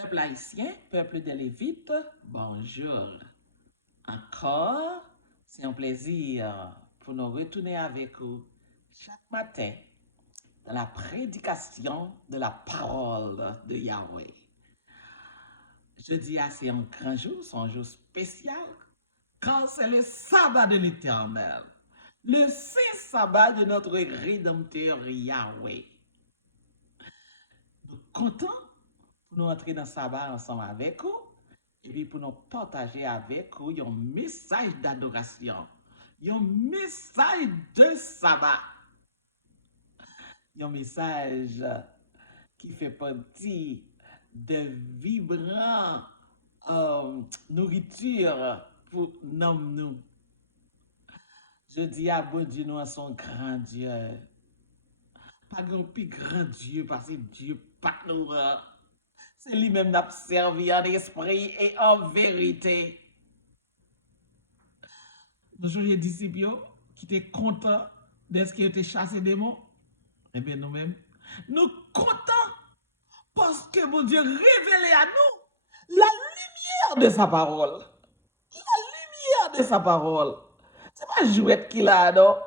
Peuple haïtien, peuple des Lévites, bonjour. Encore, c'est un plaisir pour nous retourner avec vous chaque matin dans la prédication de la parole de Yahweh. Jeudi, c'est un grand jour, c'est un jour spécial, car c'est le sabbat de l'Éternel, le saint sabbat de notre Rédempteur Yahweh. Nous comptons pour nous entrer dans le sabbat ensemble avec vous et puis pour nous partager avec vous un message d'adoration, un message de sabbat, un message qui fait partie de vibrant nourriture pour nous. Je dis à bon Dieu, nous sommes grand Dieu. Pas un plus grand Dieu parce que Dieu pas nous. C'est lui-même qui a servi en esprit et en vérité. Nous sommes les disciples qui étaient contents de ce qui a été chassé des démons. Eh bien, nous-mêmes, nous contents parce que mon Dieu révélé à nous la lumière de sa parole. La lumière de sa parole. C'est pas jouette qu'il a, non?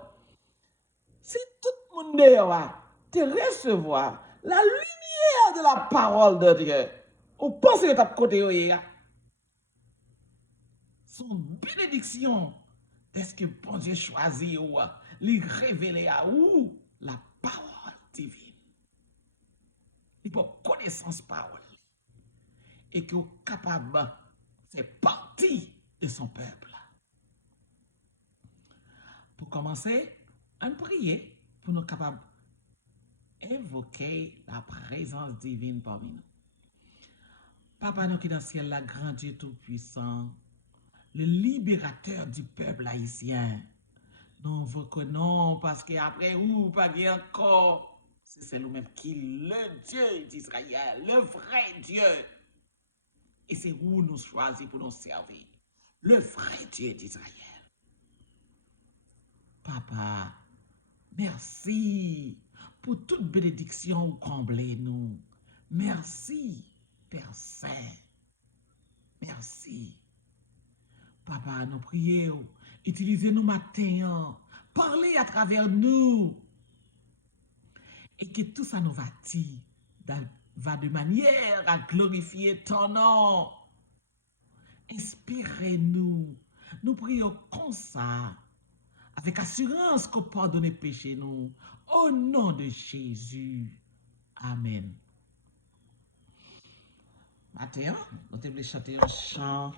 Si tout le monde dehors te recevoir la lumière de la parole de Dieu, ou pensez que tu as côté, son bénédiction, est-ce que bon Dieu choisit ou lui révéler à vous la parole divine. Il faut connaissance parole. Et que vous êtes capable de faire partie de son peuple. Pour commencer, on prier pour nous capables d'évoquer la présence divine parmi nous. Papa, nous qui dans le ciel, la grand Dieu tout-puissant, le libérateur du peuple haïtien, nous vous reconnaissons parce qu'après vous, pas bien encore, c'est nous-mêmes qui le Dieu d'Israël, le vrai Dieu. Et c'est où nous choisissons pour nous servir, le vrai Dieu d'Israël. Papa, merci pour toute bénédiction ou comblez nous. Merci, Père Saint. Merci. Papa, nous prions, utilisez-nous matin, parlez à travers nous. Et que tout ça nous va de manière à glorifier ton nom. Inspirez-nous. Nous prions comme ça, avec assurance qu'on pardonne les péchés nous. Au nom de Jésus. Amen. Matin, nous devons chanter un chant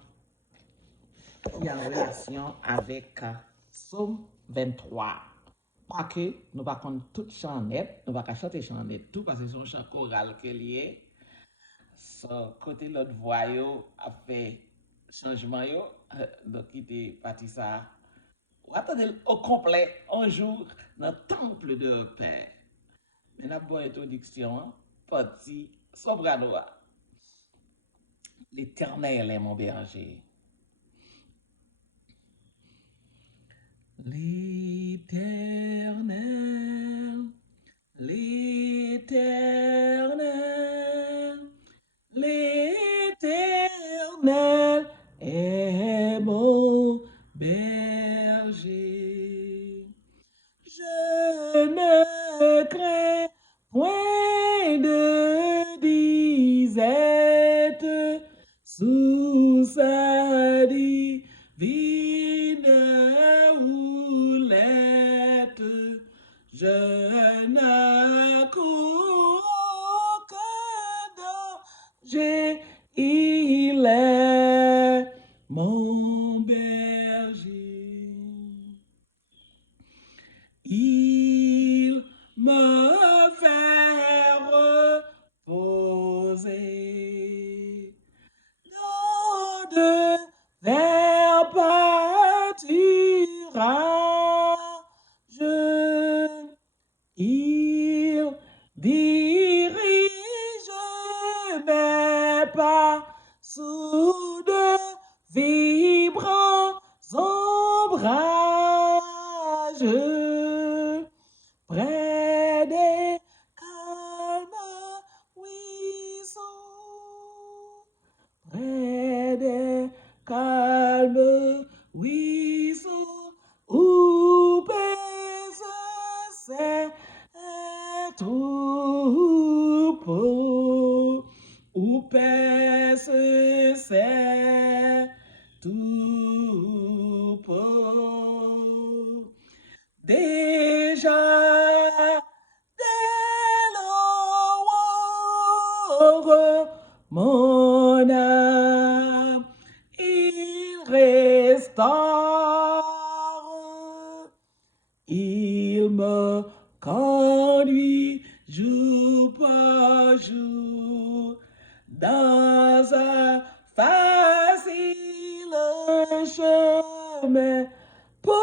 qui a en relation avec Psaume 23. Pas que nous ne pouvons pas tout chant net, nous ne pouvons pas chanter chant net tout parce que c'est un chant choral qui est lié. Côté l'autre voix a fait changement, donc il était parti ça. Ou attendez au complet, un jour, dans le temple de paix. Mais la bonne introduction, parti soprano. L'Éternel est mon berger. L'Éternel, l'Éternel, l'Éternel est mon berger. Je ne crains point de disette sous sa divine houlette. Je n'accours aucun danger, il est mon berger. Il me fait reposer dans de verts pâturages. Il dirige mes pas sous de vibrants ombrages, près des calmes ruisseaux. paix se sait tout pour déjà dès l'aurore, mon âme il restaure, il me conduit jour par jour dans un facile chemin pour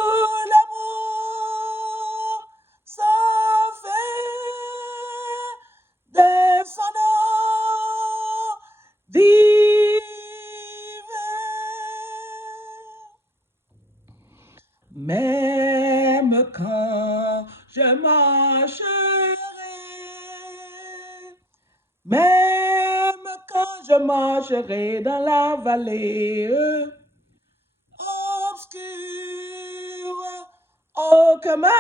l'amour sans fin de son nom divin. Même quand je marcherai, même quand je marcherai dans la vallée obscure, aucun mal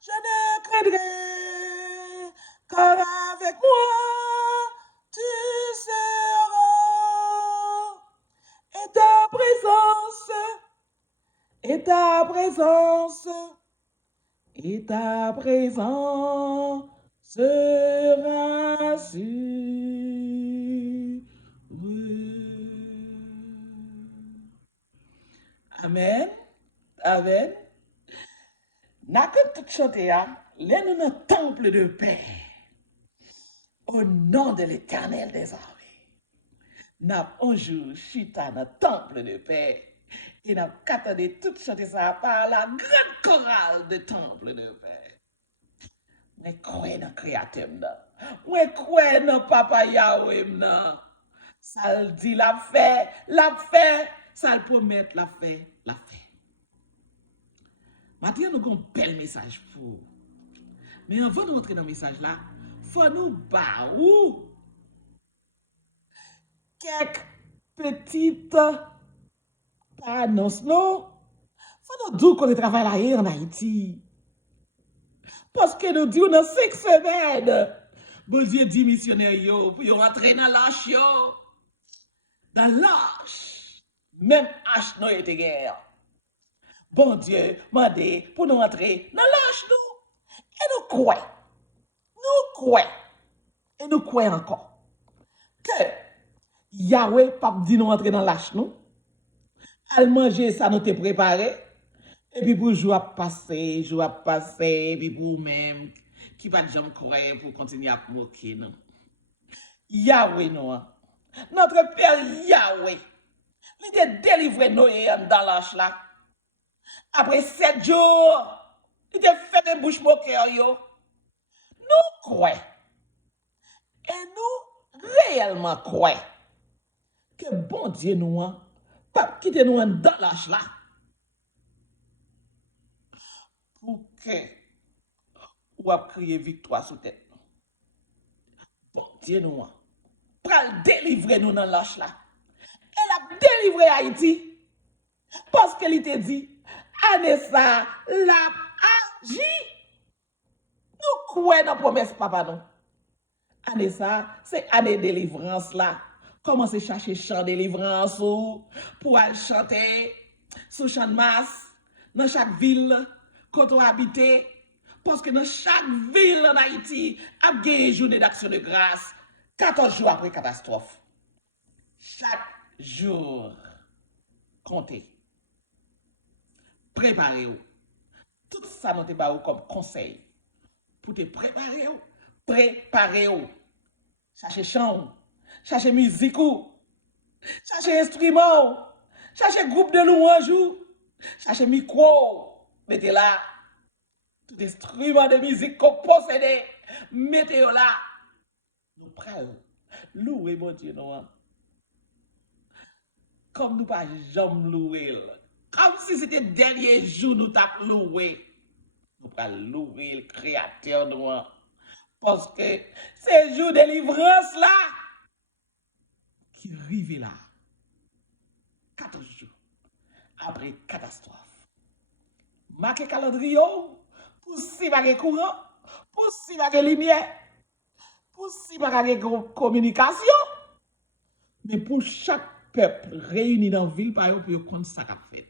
je ne craindrai, car avec moi tu seras, et ta présence, et ta présence, et ta présence sera sûre. Amen. Amen. N'a que tout chanter, là nous dans le temple de paix. Au nom de l'Éternel des armées. N'a un jour chita dans le temple de paix. Et n'a qu'attendé tout chanter ça par la grande chorale de temple de paix. Mais croyez dans le Créateur. Mais croyez dans Papa Yahweh. Ça le dit, la fait. Ça le promet, la fait. Maintenant, nous avons un bel message pour vous. Mais avant de rentrer dans le message là, il faut nous baou quelques petites annonces. Non, il faut nous dire qu'on travaille là en Haïti. Parce que nous disons dans 5 semaines, bon Dieu dit missionnaire yo, pour rentrer dans l'arche yo. Dans l'arche, même H nous était guerre. Bon Dieu, mandé pour nous rentrer dans l'arche nous. Et nous croyons. Et nous croyons encore. Que Yahweh pas dit nous rentrer dans l'arche nous. Al manger ça nous te préparé. Et puis pour jour à passer, et puis pour même qui va jamais croire pour continuer à moquer nous. Yahweh nous. Notre Père Yahweh, il a délivré nous dans l'arche là. Après 7 jours, il a fait une bouche moqueur yo. Nous croyons. Et nous réellement croyons que bon Dieu nous pas quitter nous dans l'arche là. Pour que ou a crier victoire sous tête. Bon Dieu nous pral délivrer nous dans l'arche là. Elle a délivré Haïti parce qu'elle t'a dit Anessa l'a agi. Nous croyons dans la promesse papa non. Anessa, c'est année délivrance là. Commencez à chercher chant délivrance pour aller chanter sous champ de masse dans chaque ville quand on habite. Parce que dans chaque ville en Haïti, il y a une journée d'action de grâce 14 jours après catastrophe. Chaque jour, comptez. Préparez-vous. Tout ça, nous te comme conseil. Pour te préparer. Préparez-vous. Cherchez chant, cherchez musique, cherchez instrument, cherchez groupe de louange, cherchez micro. Mettez là. Tout instrument de musique qu'on possède, mettez-le là. Nous prenons. Louez, mon Dieu, nous. Comme nous pas jamais louer. Comme si c'était le dernier jour nous t'avons loué. Nous allons louer le Créateur nous. Parce que c'est le jour de délivrance là qui arrive là. 14 jours après catastrophe. Marquez calendrier pour si va courant, pour si va lumière, pour aussi pas de communication. Mais pour chaque peuple réuni dans la ville, par exemple, pour comprendre ça qu'a fait.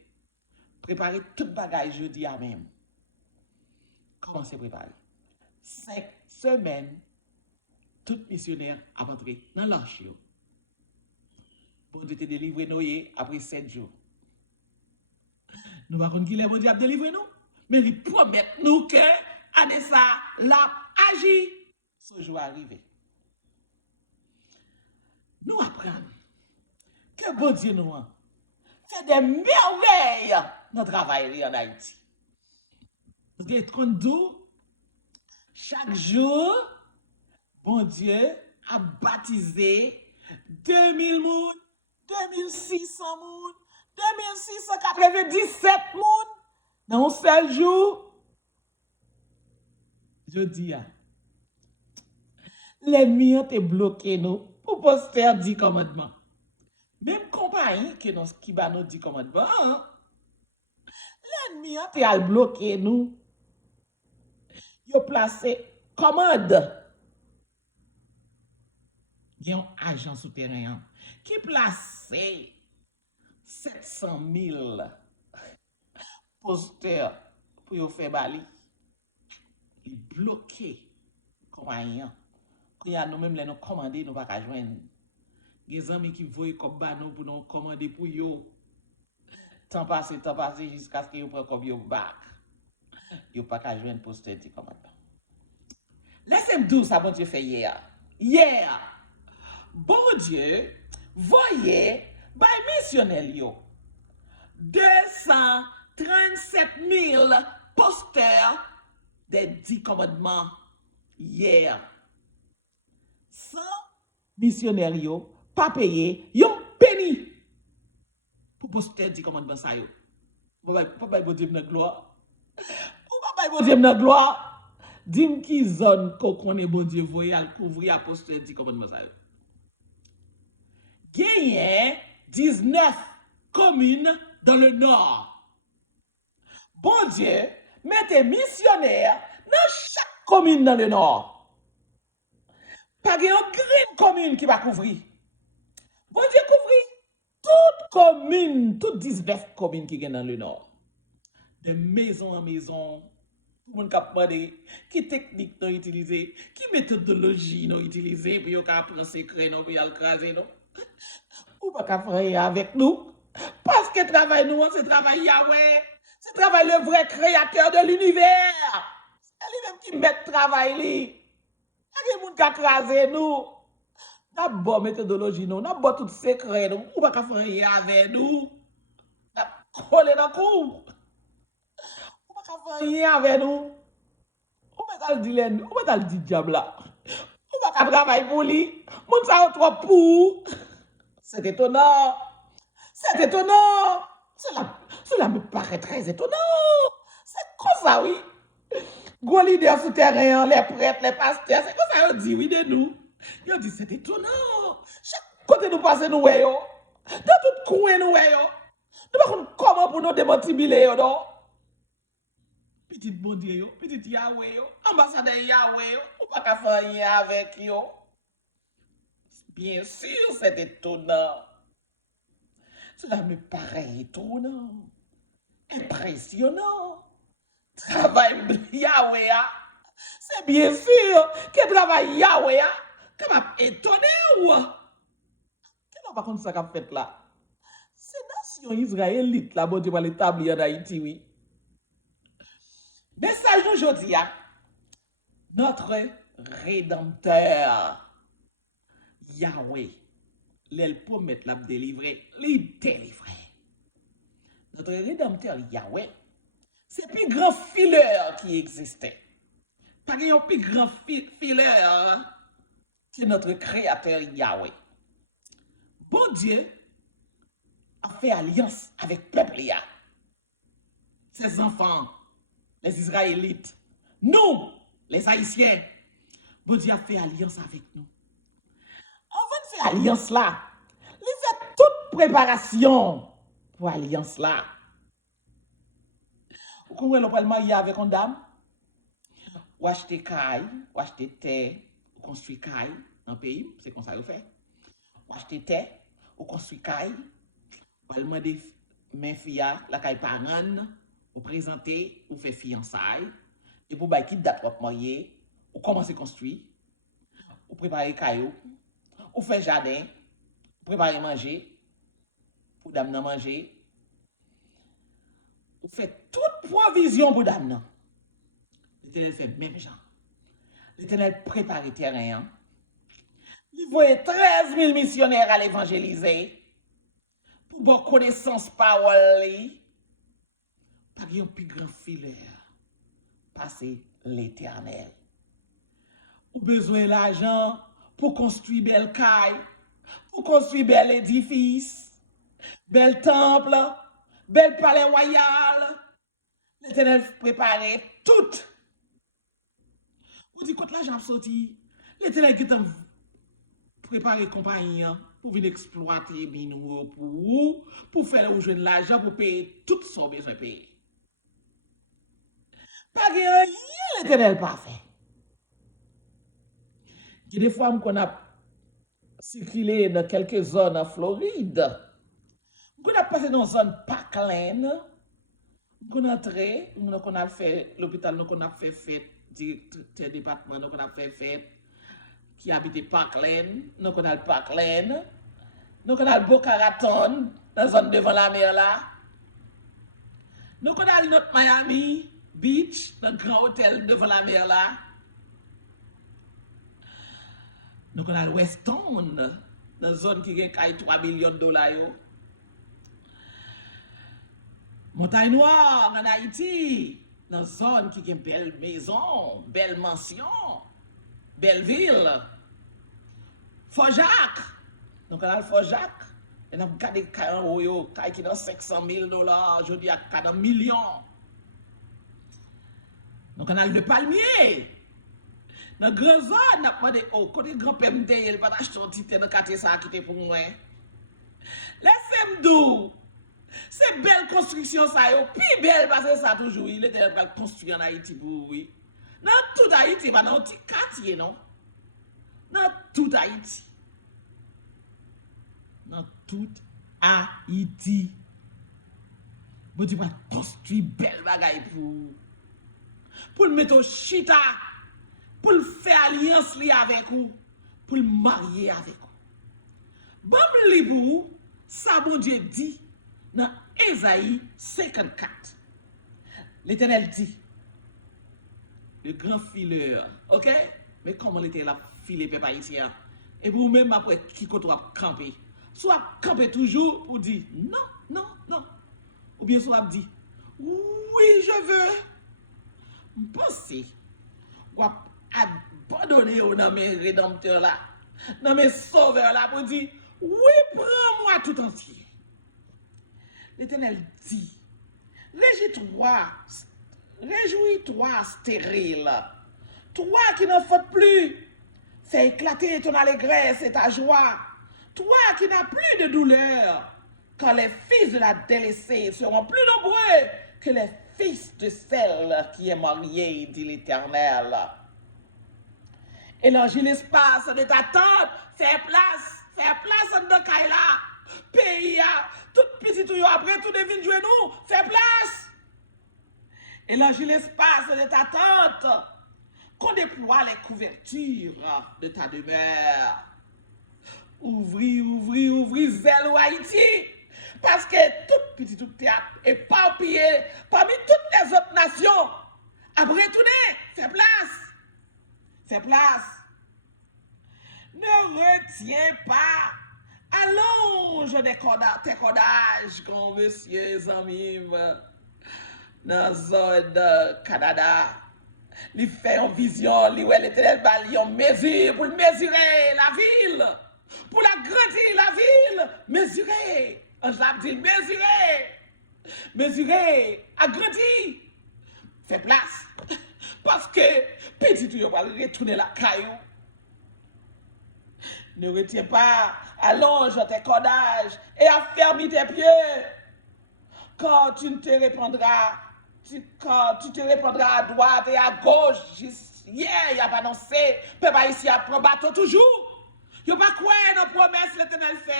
Préparer toute bagaille jeudi à même. Comment c'est préparé? 5 semaines, tout missionnaire a entré dans l'arche. Bon Dieu te délivré nous après 7 jours. Nous ne savons pas qui les bon Dieu a délivré nous. Mais il promet nous que, année ça, l'a agi. Ce jour arrivé. Nous apprenons que bon Dieu nous fait des merveilles dans le travail en Haïti. Nous sommes 32. Chaque jour, bon Dieu a baptisé 2000 moun, 2600 moun, 2697 moun dans un seul jour. Je dis, l'ennemi a été bloqué nous pour poster 10 commandements. Même compagnie qui va nous 10 commandements, l'ennemi a été bloqué nous. Il a placé commande. Il y a un agent souterrain qui place 700 000 posters pour faire bali. Il est bloqué. Compagnie. Quand nous-mêmes nous commander, nous ne pouvons pas joindre. Les amis qui voient comme nous pour nous commander pour eux. Temps passé jusqu'à ce qu'ils prennent comme yo back. Yo pas qu'à joindre poster dit commandement. Laissez-moi dire ça bon Dieu fait hier. Hier, bon Dieu voyez by missionnaire yo 237 000 posters des 10 commandements hier. Sans missionnaire yo pas payé yon penny pour poster 10 commandements ça yo. Papa bon Dieu notre gloire. Papa bon Dieu notre gloire. Dis-moi qui zone qu'on connaît bon Dieu voyez à couvrir à poster 10 commandements ça yo. Gagné 19 communes dans le nord. Bon Dieu, mettez missionnaires dans chaque commune dans le nord. Pas de grande commune qui va couvrir. Bon Dieu couvrir toute commune, toutes 19 communes qui sont dans le nord. De maison en maison, tout le monde a demandé qui technique nous utiliser, qui méthodologie nous utiliser pour apprendre secret nous pour écraser nous. Ou pas qu'à faire avec nous. Parce que travail nous, c'est travail Yahweh. C'est travail le vrai créateur de l'univers. C'est lui-même qui met travail li. Il y a des gens qui écraser nous. N'a bonne méthodologie nous, n'a bon tout secret nous. Ou pas qu'à faire avec nous. N'a collé dans cour. Ou pas qu'à faire avec nous. Ou pas le dire ou pas le dire diable là. Ou pas qu'à travailler pour lui. Moun sa trop pour. C'est étonnant. C'est étonnant. Cela me paraît très étonnant. C'est comme ça, oui. Gros leader souterrain, les prêtres, les pasteurs, c'est comme ça, on dit oui de nous. Ils dit c'est étonnant. Chaque côté nous passons, nous voyons. Dans tout coin, nous voyons. Nous ne savons comment pour nous démotiver, non? Petit bon Dieu, petit Yahweh, ambassadeur Yahweh, on ne peut pas faire rien avec eux. Bien sûr, c'est étonnant. Cela me paraît étonnant, impressionnant. Travail Yahweh, c'est bien sûr que travail Yahweh, capable étonner ou. Qu'est-ce qu'on va ça qu'a fait là? C'est nation israélite là, bon Dieu va l'établir en Haïti, oui. Message aujourd'hui, notre Rédempteur. Yahweh, l'elle promet la délivrer, les délivrer. Notre Rédempteur Yahweh, c'est le plus grand fileur qui existait. Pas un plus grand fileur que notre Créateur Yahweh. Bon Dieu a fait alliance avec le peuple, ses enfants, les Israélites, nous, les Haïtiens. Bon Dieu a fait alliance avec nous. Avant de faire alliance là, il fait toute préparation pour alliance là. Vous comprenez le marié avec une dame? Ou acheter caille, ou acheter terre, ou construire caille dans le pays, c'est comme ça vous fait. Ou acheter terre, ou construire caille, ou demander mes filles la caille parent, ou présenter, ou faire fiançailles, et pour bailler qui date pour marier, ou commencer à construire, ou préparer caillou, ou faire jardin, ou préparer manger, pour dame manger, ou fait toute provision pour dame. L'Éternel fait même genre. L'Éternel prépare le terrain. Il voyait 13 000 missionnaires à l'évangéliser. Pour bonne connaissance parole. Pas un plus grand fileur. Passer l'Éternel. Ou besoin d'argent pour construire belle caille, pour construire bel édifice, bel temple, bel palais royal. L'Éternel préparait tout. Vous dites, quand l'argent sorti, l'Éternel qui t'a préparé compagnie pour venir exploiter minéraux pour faire le jeu de l'argent, pour payer tout son besoin de payer. Pas rien, l'Éternel parfait. Des fois, on a circulé dans quelques zones en Floride. On a passé dans une zone Parkland. On a entré, on a fait l'hôpital, on a fait fête, directeur département, on a fait fête, qui habite Parkland, on a le Parkland, on a le Boca Raton, dans la zone devant la mer là. On a le North Miami Beach, dans le grand hôtel devant la mer là. On a le Weston, dans la zone qui a 3 millions de dollars. Montagne Noire en Haïti, dans une zone qui a une belle maison, belle mansion, belle ville. Fort-Jacques, donc on a le Fort-Jacques, on a regardé qui dans 500 000 dollars, je dis à 4 millions. Donc on a le Palmier. Dans la grande zone, on a demandé, oh, côté grand PMD, il n'y a pas d'acheter un titre dans le quartier ça qui était pour moi. Laissez-moi c'est belle construction ça yo, puis belle parce que ça toujours il était construit en Haïti pour oui. Dans tout Haïti, pas dans petit quartier non. Dans tout Haïti. Dans tout Haïti. Bon tu vas construire belle bagaille pour le mettre au chita, pour le faire alliance li avec vous, pour le marier avec vous. Bon li pour ça bon Dieu dit dans Ésaïe 54, l'Éternel dit, le grand fileur, ok? Mais comment l'Éternel a filé peuple haïtien? Et pour vous-même, après, qui côté va camper? Soit camper toujours pour dire non, non, non. Ou bien soit dit, oui, je veux. Pensez, ou abandonner dans mes rédempteurs là, dans mes sauveurs là, pour dire, oui, prends-moi tout entier. L'Éternel dit, réjouis-toi stérile, toi qui ne fais plus, fais éclater ton allégresse et ta joie, toi qui n'as plus de douleur, quand les fils de la délaissée seront plus nombreux que les fils de celle qui est mariée, dit l'Éternel. Élargis l'espace de ta tente, fais place en de Kaila. Pays, tout petit tout après, tout devine jouer nous, fais place. Élargis l'espace de ta tente, qu'on déploie les couvertures de ta demeure. Ouvris, zèle Haïti, parce que tout petit tout théâtre éparpillé parmi toutes les autres nations. Après retourner, fais place. Ne retiens pas. Allonge tes cordages, grand monsieur, amis, dans la zone de Canada. Il fait une vision, il fait l'Éternel bali en mesure pour mesurer la ville, pour l'agrandir la ville, mesurer. Ange l'a dit, mesurer, agrandir. Fais place, parce que petit tout, il va retourner la caillou. Ne retiens pas, allonge tes cordages et affermis tes pieds. Quand tu te répandras à droite et à gauche hier, il a pas annoncé, peuple haïtien a pris bateau toujours. Il a pas quoi dans promesse l'Éternel fait.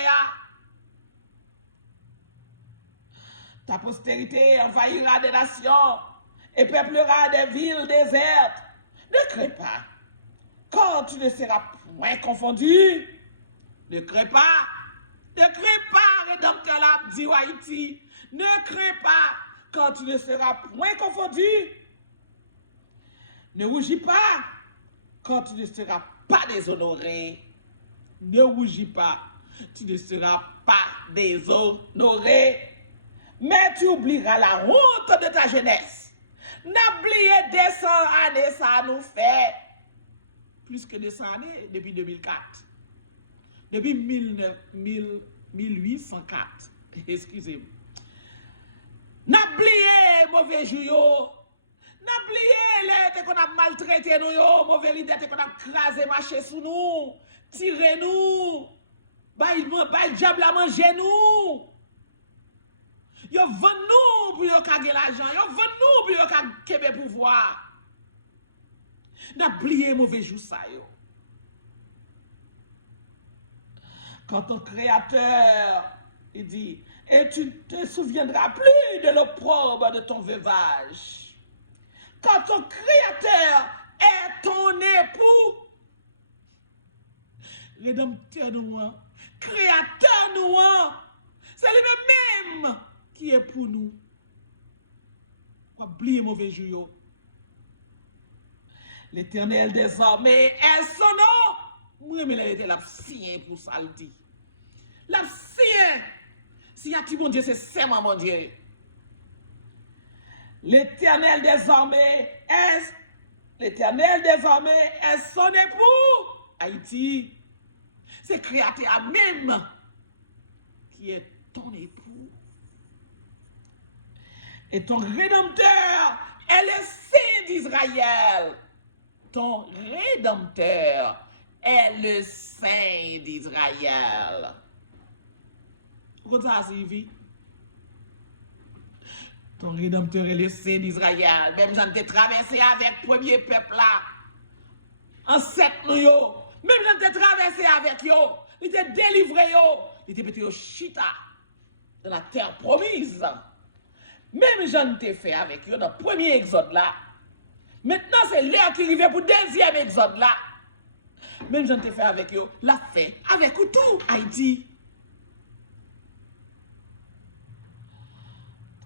Ta postérité envahira des nations et peuplera des villes désertes. Ne crains pas, quand tu ne seras point confondu. Ne crains pas. Ne crains pas, Rédempteur l'a dit Haïti. Ne crains pas, quand tu ne seras point confondu. Ne rougis pas, quand tu ne seras pas déshonoré. Ne rougis pas, tu ne seras pas déshonoré. Mais tu oublieras la honte de ta jeunesse. N'oubliez 200 années, ça nous fait. Plus que 200 années depuis 2004. Depuis 1804. Excusez-moi. N'oubliez mauvais jour. N'oubliez les qu'on a maltraité nous, mauvais idée qu'on a crasé, marché sous nous, tiré nous, le diable a mangé nous. Yo vend nous pour yo kage l'argent, yo vend nous pour yo kage pouvoir. N'oubliez mauvais jour ça yo. Quand ton créateur, il dit, et tu ne te souviendras plus de l'opprobre de ton veuvage. Quand ton créateur est ton époux, rédempteur nous, créateur nous, c'est lui-même qui est pour nous. Oubliez mauvais jour. L'Éternel des armées est son nom. Moi, mais elle était la sien pour ça le dit. La sien. Si y a tout mon Dieu, c'est seulement mon Dieu. L'Éternel des armées est son époux. Haïti, c'est créateur même qui est ton époux. Et ton rédempteur est le Saint d'Israël. Ton rédempteur est le Saint d'Israël. Pourquoi ça signifie? Ton rédempteur est le Saint d'Israël. Même j'en t'ai traversé avec le premier peuple là. En 7 nous yo. Même j'en t'ai traversé avec yo. Il t'a délivré yo. Il t'a pété au chita. Dans la terre promise. Même j'en t'ai fait avec yo dans le premier exode là. Maintenant c'est l'heure qui arrive pour le deuxième exode là. Même j'en t'ai fait avec yo. L'a fait avec tout Haïti.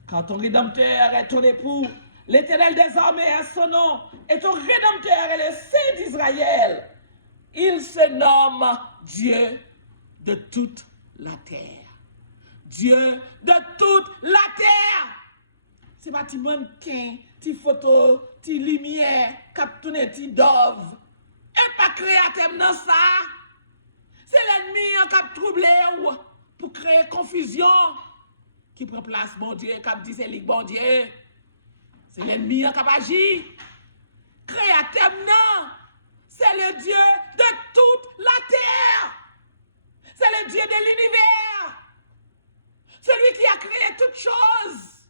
Quand ton rédempteur est ton époux, l'Éternel des armées est son nom, et ton rédempteur est le Saint d'Israël. Il se nomme Dieu de toute la terre. Dieu de toute la terre. C'est pas ti mannequin, ti photo, ti lumière, cap tourner ti dove. Et pas créateur dans ça. C'est l'ennemi qui a troublé pour créer confusion. Qui prend place, bon Dieu, qui dit c'est lui, bon Dieu. C'est l'ennemi qui a agi. Créateur, non. C'est le Dieu de toute la terre. C'est le Dieu de l'univers. Celui qui a créé toutes choses.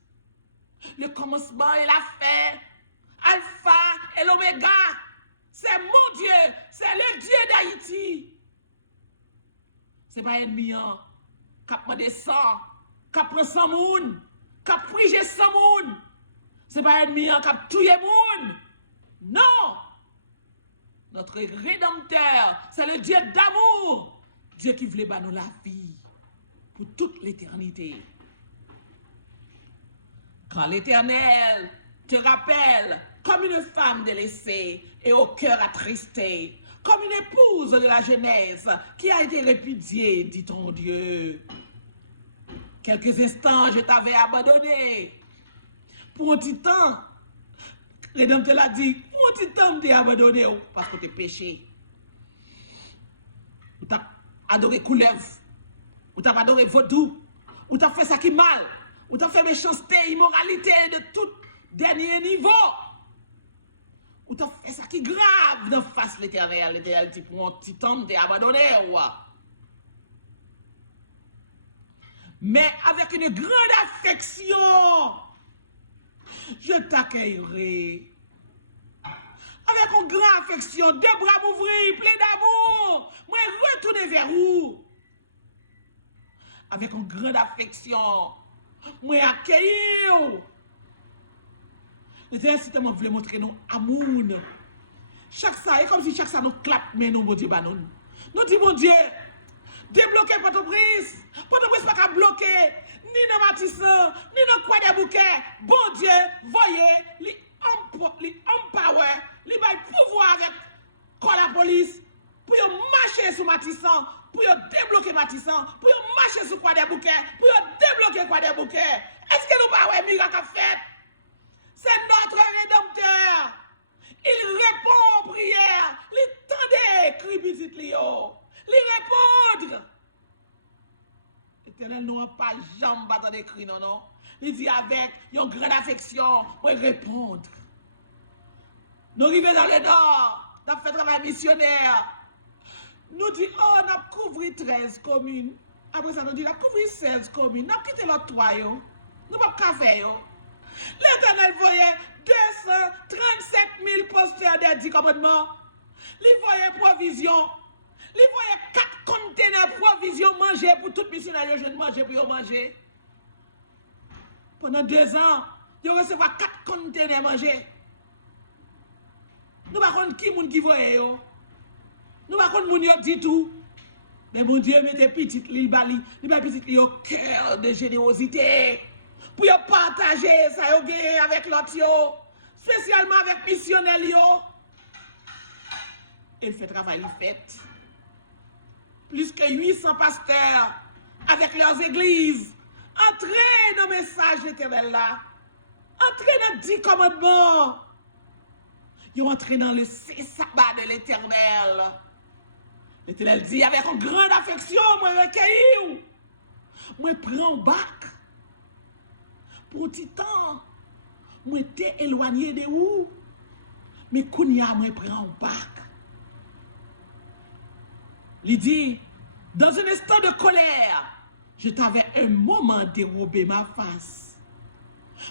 Le commencement et la fin. Alpha et l'oméga. C'est mon Dieu. C'est le Dieu d'Haïti. C'est pas ennemi qui a demandé ça. Qui prend 100 moun, qui prige 100 moun. C'est pas ennemi qui a tué moun. Non. Notre rédempteur, c'est le Dieu d'amour. Dieu qui voulait nous la vie pour toute l'éternité. Quand l'Éternel te rappelle comme une femme délaissée et au cœur attristé, comme une épouse de la jeunesse qui a été répudiée, dit ton Dieu. Quelques instants, je t'avais abandonné. Pour un petit temps, Rédempteur l'a dit, pour un petit temps, je t'ai abandonné parce que tu es péché. Ou t'as adoré couleuvre, ou t'as adoré vaudou, ou t'as fait ça qui est mal, ou t'as fait méchanceté, immoralité de tout dernier niveau. Ou t'as fait ça qui est grave de face l'Éternel. L'Éternel dit, pour un petit temps, je t'ai abandonné. Mais avec une grande affection, je t'accueillerai. Avec une grande affection, deux bras m'ouvrir, plein d'amour. Moi, retourner vers vous. Avec une grande affection, moi, accueillir. Les si tellement voulez montrer nous amour. Chaque ça, c'est comme si chaque ça nous claque, mais nous, bon Dieu, bah nous. Nous disons, mon Dieu, débloquer Port-au-Prince. Port-au-Prince pas qu'à bloquer, ni dans Matissan, ni dans quoi des bouquets. Bon Dieu, voyez, les empower, les bail pouvoir avec la police pour marcher sur Matissan, pour débloquer Matissan, pour marcher sur quoi des bouquets, pour débloquer quoi des bouquets. Est-ce que nous pas ouais miracle à fait? C'est notre Rédempteur. Il répond aux prières. Il tendait cri petit Léo. Il répond. Éternel, nous n'avons pas jamais battu des cris, non, non. Il dit avec une grande affection, pour répondre. Nous arrivons dans le nord, nous avons fait travail missionnaire. Nous disons, oh, nous avons couvert 13 communes. Après ça, nous disons, nous avons couvert 16 communes. Nous avons quitté l'autre 3. Nous n'avons pas faire. L'Éternel voyait 237 000 posteurs des 10 commandements. Il voyait provision. Il voyait 4 conteneurs provision manger pour tout missionnaire jeune manger pour manger. Pendant 2 ans, il recevoir 4 conteneurs manger. Nous ne savons pas qui voyait. Nous ne savons pas qui dit tout. Mais mon Dieu, mettez petit li petit au cœur de générosité. Pour partager ça avec l'autre, spécialement avec missionnaire. Il fait travail, il fait. Plus que 800 pasteurs avec leurs églises. Entrez dans le message éternel là. Entrez dans 10 commandements. Ils entrez dans le 6 sabbat de l'éternel. L'Éternel dit avec une grande affection, moi recueillir. Moi prends un bac. Pour un petit temps, moi t'ai éloigné de où? Mais kounya moi prends un bac. Il dit, dans un instant de colère, je t'avais un moment dérobé ma face.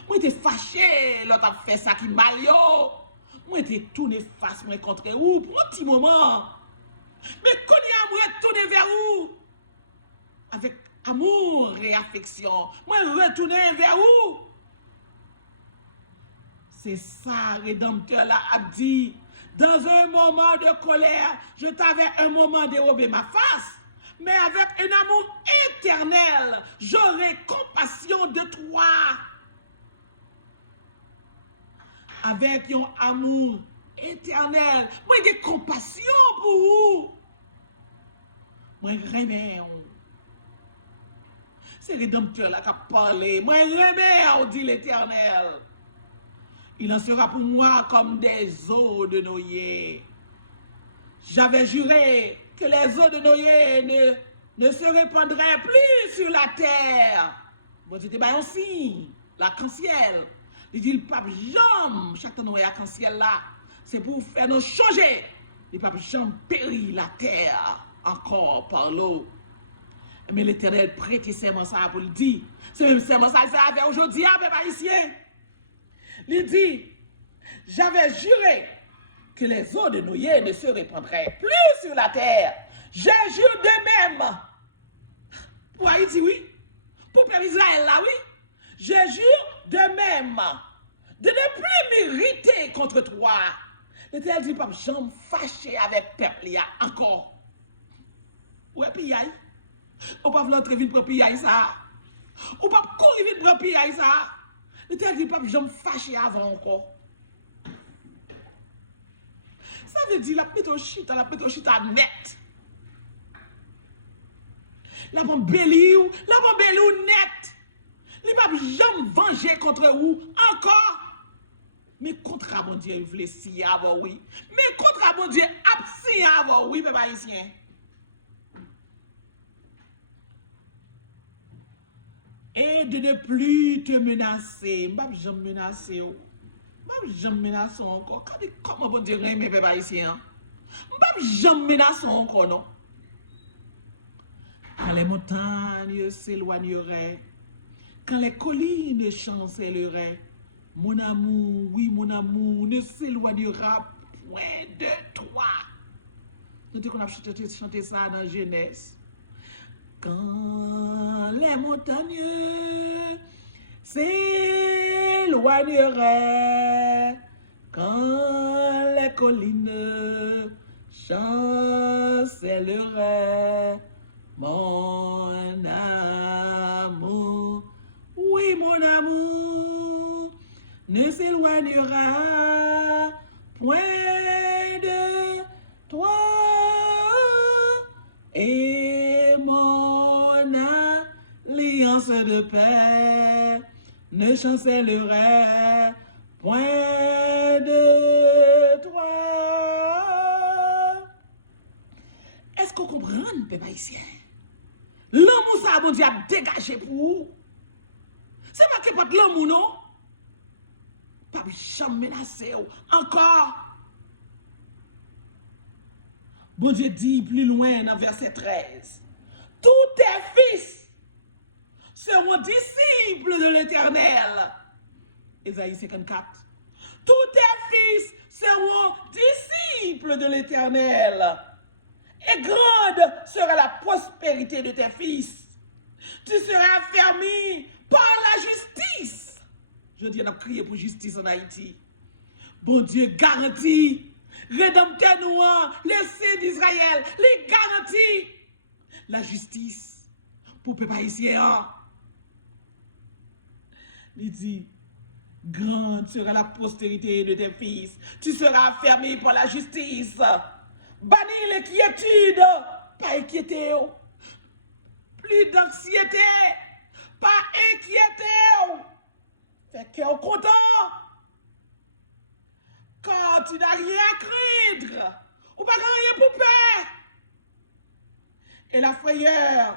Moi t'ai fâché, l'autre a fait ça qui mal yo. Moi t'ai tourné face moi contre où pour un petit moment. Mais kounya moi tourné vers où? Avec amour et affection. Moi retourner vers où? C'est ça, Rédempteur là a dit. Dans un moment de colère, je t'avais un moment dérobé ma face. Mais avec un amour éternel, j'aurai compassion de toi. Avec un amour éternel, moi j'ai compassion pour vous. Moi remets. C'est Rédempteur là qui a parlé. Moi remets, dit l'Éternel. Il en sera pour moi comme des eaux de Noé. J'avais juré que les eaux de Noé ne se répandraient plus sur la terre. Bon, c'était bien aussi, l'arc-en-ciel. Il dit, le pape jamais, chaque temps Noé arc-en-ciel là, c'est pour faire nous changer. Le pape jamais périt la terre encore par l'eau. Mais l'Éternel prête serment ça pour le dire. C'est même serment ça, ça avait aujourd'hui, avec haïtien. Il dit, j'avais juré que les eaux de Noé ne se répandraient plus sur la terre. Je jure de même. Pour Haïti, oui. Pour le peuple Israël, là, oui. Je jure de même de ne plus m'irriter contre toi. L'Éternel dit, papa, j'en fâché avec le peuple, encore. Ouais, puis aïe. On ne peut pas entrer vite pour piyaï ça. On ne peut pas courir vite pour piyaï ça. L'Éternel dit, papa, j'en fâché avant encore. Ça veut dire la petite chita net. La bon béliou net. Il va jamais venger contre vous encore. Mais contre mon Dieu, il voulait si avant oui. Mais contre mon Dieu, absi avant oui, peuple haïtien. Et de ne plus te menacer. Je ne vais jamais menacer. Je ne vais jamais menacer encore. Comment bon Dieu aime mes peuple haïtien? Je ne vais jamais menacer encore, non? Quand les montagnes s'éloigneraient, quand les collines chancelleraient, mon amour, oui, mon amour, ne s'éloignera point de toi. Nous qu'on a chanté ça dans Genèse. Quand les montagnes s'éloigneraient, quand les collines chancelleraient, mon amour, oui mon amour, ne s'éloignera point de toi, et mon alliance de paix ne chancellerait point de toi. Est-ce qu'on comprend, peuple haïtien? L'amour, ça, bon Dieu, a dégagé pour vous. C'est pas que pas de l'amour, non? Pas jamais menacé. Encore. Bon Dieu dit plus loin dans verset 13. Tous tes fils seront disciples de l'Éternel. Ésaïe 54. Tous tes fils seront disciples de l'Éternel. Et grande sera la prospérité de tes fils. Tu seras affermi par la justice. Je dis, on a crié pour justice en Haïti. Bon Dieu garantit. Rédempteur noir, les saints d'Israël, les garantit. La justice pour les peuple haïtien. Il dit, grande sera la postérité de tes fils. Tu seras affermi par la justice. Bannis l'inquiétude, pas inquiété. Plus d'anxiété, pas inquiété. Fait cœur content. Quand tu n'as rien à craindre, ou pas rien pour peur. Et la frayeur,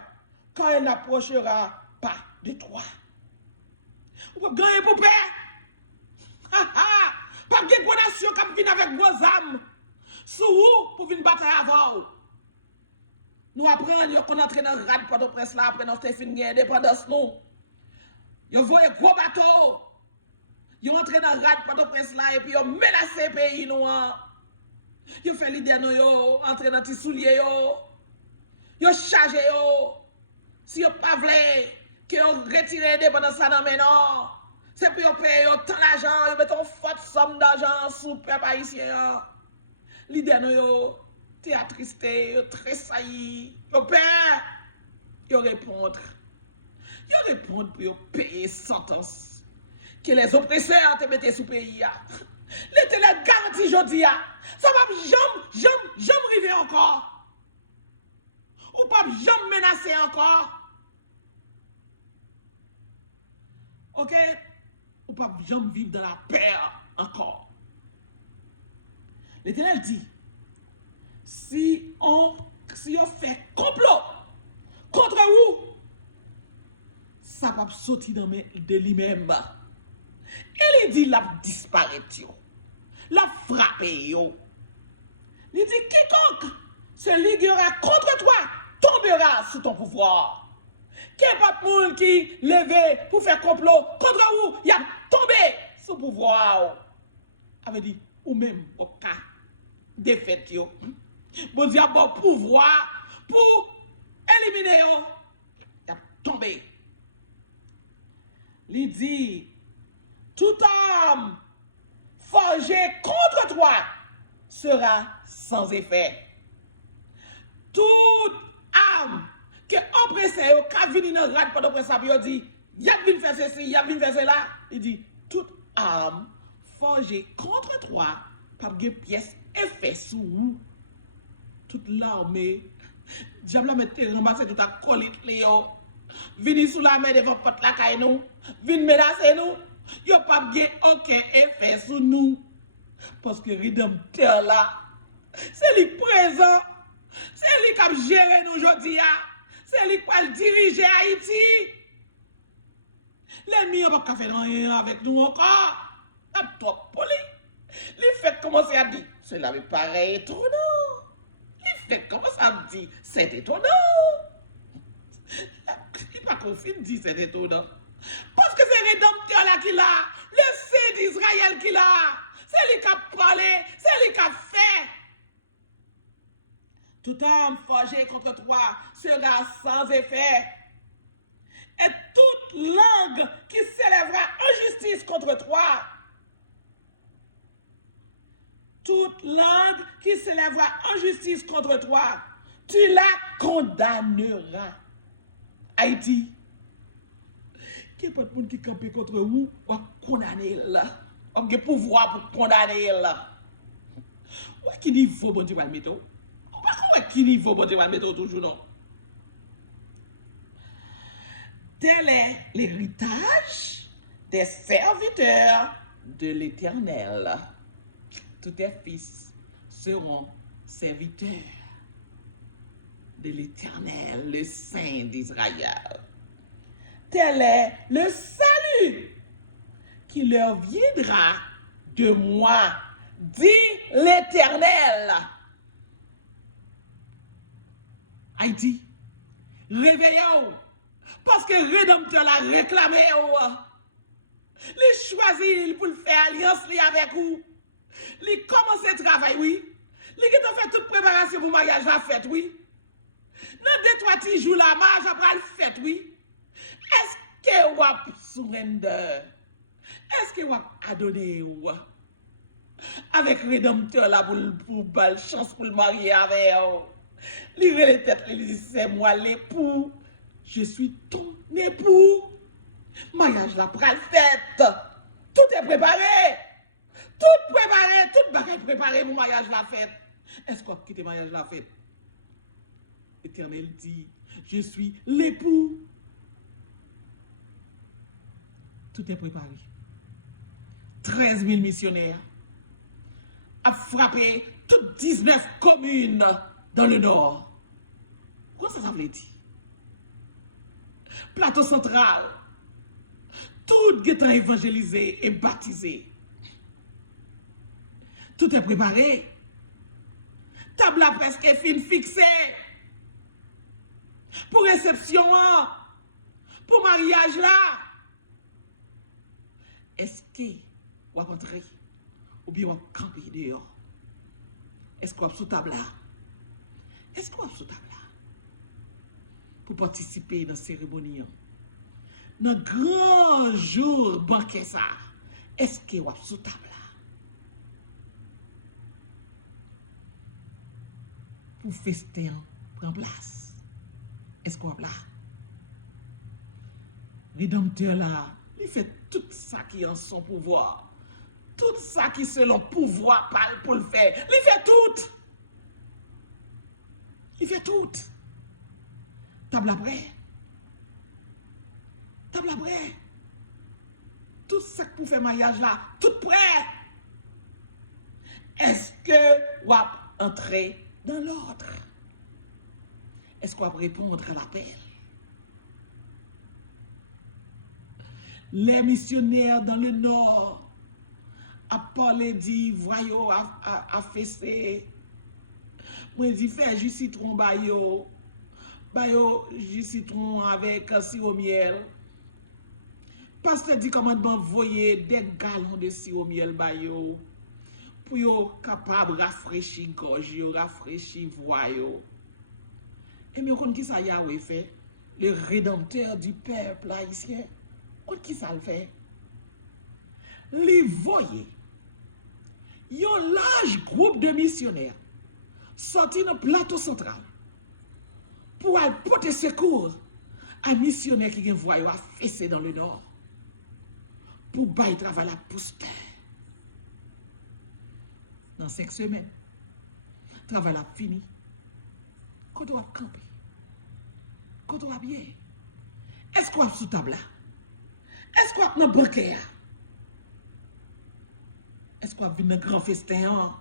quand elle n'approchera pas de toi. Ou pas gagner pour peur. Pas de nation qui vient avec vos âmes. Sous vous pour venir battre avant. Nous apprenons qu'on entre dans le rad de presse là après notre fin d'indépendance nous. Vous voyez gros bateau. Ils entrent dans le rad de presse là et puis ils menacent le pays noir. Ils font l'idée nous yo, entrer dans les souliers yo. Ils chargent yo. Si vous pas voulez que vous retirez l'indépendance là dans maintenant. C'est pour vous payer tant d'argent, vous mettez une forte somme d'argent sous le peuple haïtien. L'idée nous yo, t'es attristé, très sailli. Vous père, vous répondre. Vous répondre pour vous payer sentence. Que les oppresseurs te mettent sous pays. L'Éternel garantit aujourd'hui. Ça va jamais arriver encore. Ou pas jamais menacer encore. Ok? Ou pas jamais vivre dans la peur encore. L'Éternel dit, si on fait complot contre vous, ça va sortir de lui-même. Et il dit, la disparaître, la frapper. Il dit, quiconque se liguera contre toi tombera sous ton pouvoir. Quel pas de monde qui levé pour faire complot contre vous, il a tombé sous pouvoir. Avait dit, ou même au cas défaite. Bon Dieu a bon pouvoir pour éliminer. Il a tombé. Il dit, tout homme forgé contre toi sera sans effet. Toute âme que oppressé ou ka vini dans rad pendant que ça il dit y a vinn faire ceci, y a vinn faire cela, il dit toute âme forgée contre toi pas de pièce effet sur nous. Toute l'armée diable la mettre ramasser tout à colite léo. Vini sous la main devant porte la caille nous, vinn menacer nous. Yo pas gen aucun effet sur nous. Parce que rédempteur là, c'est lui présent. C'est lui qui a géré nous aujourd'hui. C'est lui qui va diriger Haïti. L'ennemi n'a pas fait rien avec nous encore. Il a trop poli. Il fait commencer à dire, cela me paraît étonnant. Il fait commencer à dire, c'est étonnant. Il n'a pas confié de dire c'est étonnant. Parce que c'est rédempteur là qu'il a, le Saint d'Israël qu'il a. C'est lui qui a parlé, c'est lui qui a fait. Tout homme forgé contre toi sera sans effet. Et toute langue qui s'élèvera en justice contre toi, toute langue qui s'élèvera en justice contre toi, tu la condamneras. Haïti, qu'il n'y a pas de monde qui campe contre vous, on va condamner là. On a pouvoir pour condamner là. Où est-ce qu'il niveau bon Dieu va le mettre? Où est-ce qu'il niveau bon Dieu va le mettre toujours non? Tel est l'héritage des serviteurs de l'Éternel. Tous tes fils seront serviteurs de l'Éternel, le Saint d'Israël. Tel est le salut qui leur viendra de moi, dit l'Éternel. Haïti, réveillez-vous, parce que le Rédempteur l'a réclamé. Il choisit pour faire alliance avec vous. Il commence le travail, oui. Il a fait toute préparation pour le mariage, la fête, oui. Dans 2-3 petits jours, la marche après la fête, oui. Est-ce que vous avez surrender? Est-ce que vous avez adonné avec le Rédempteur là pour belle chance pour le marier avec vous? Livrez les têtes, il dit c'est moi l'époux. Je suis ton époux. Mariage là, pral fête. Tout est préparé. Tout préparé, tout bagage préparé pour mariage la fête. Est-ce qu'on quitte le mariage la fête? L'Éternel dit, je suis l'époux. Tout est préparé. 13 000 missionnaires a frappé toutes 19 communes dans le nord. Quoi ça veut dire? Plateau central. Tout est évangélisé et baptisé. Tout est préparé. Table à presque fin fixée. Pour réception, pour mariage là. Est-ce que vous avez entré ou bien vous avez campé dehors? Est-ce que vous avez sous table là? Est-ce que vous avez sous table là? Pour participer dans la cérémonie. Dans le grand jour banquet ça. Est-ce que vous avez sous table là? Pour festin prendre place. Est-ce qu'on va là? Rédempteur là, il fait tout ça qui est en son pouvoir. Tout ça qui selon pouvoir parle pour le faire. Il fait tout. Il fait tout. Table après. Table après. Tout ça pour faire mariage là, tout prêt. Est-ce que vous allez entrer dans l'ordre? Est-ce qu'on va répondre à l'appel? Les missionnaires dans le nord a parlé dit voyons a fessé. Moi dit fait jus citron bayo jus citron avec sirop miel. Pasteur dit commandement voyer des gallons de sirop miel bayo pour yo capable rafraîchir gorge yo, rafraîchir voix yo. Et mais on qui ça Yahweh fait? Le rédempteur du peuple haïtien. On qui ça le fait? Les voyez. Un large groupe de missionnaires sorti dans le plateau central pour aller porter secours à missionnaires qui ont voyé fessé dans le nord pour bailler travail à poster. Dans 5 semaines, le travail a fini. Quand on va camper, quand on va bien, est-ce qu'on va sous table là? Est-ce qu'on va dans le banquet? Est-ce qu'on va venir dans le grand festin?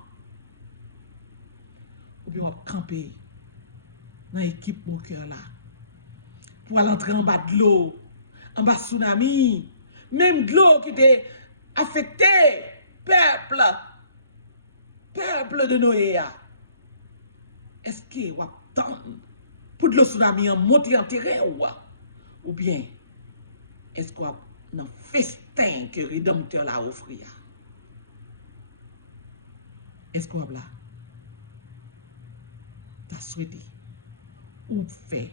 Ou bien on va camper dans l'équipe mon cœur là? Pour aller entrer en bas de l'eau, en bas de tsunami, même de l'eau qui était affecté, peuple de Noé. Est-ce que vous attendez pour de l'eau tsunami en monter en terrain ou bien est-ce qu'on a un festin que le Rédempteur l'a offert? Est-ce qu'on va là? Tu as souhaité ou fait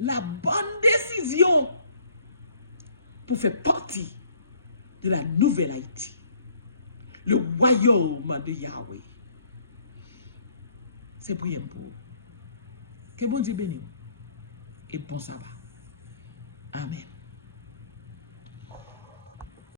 la bonne décision pour faire partie de la nouvelle Haïti, le royaume de Yahweh. C'est prière pour vous. Que bon Dieu bénisse et bon sabbat. Amen.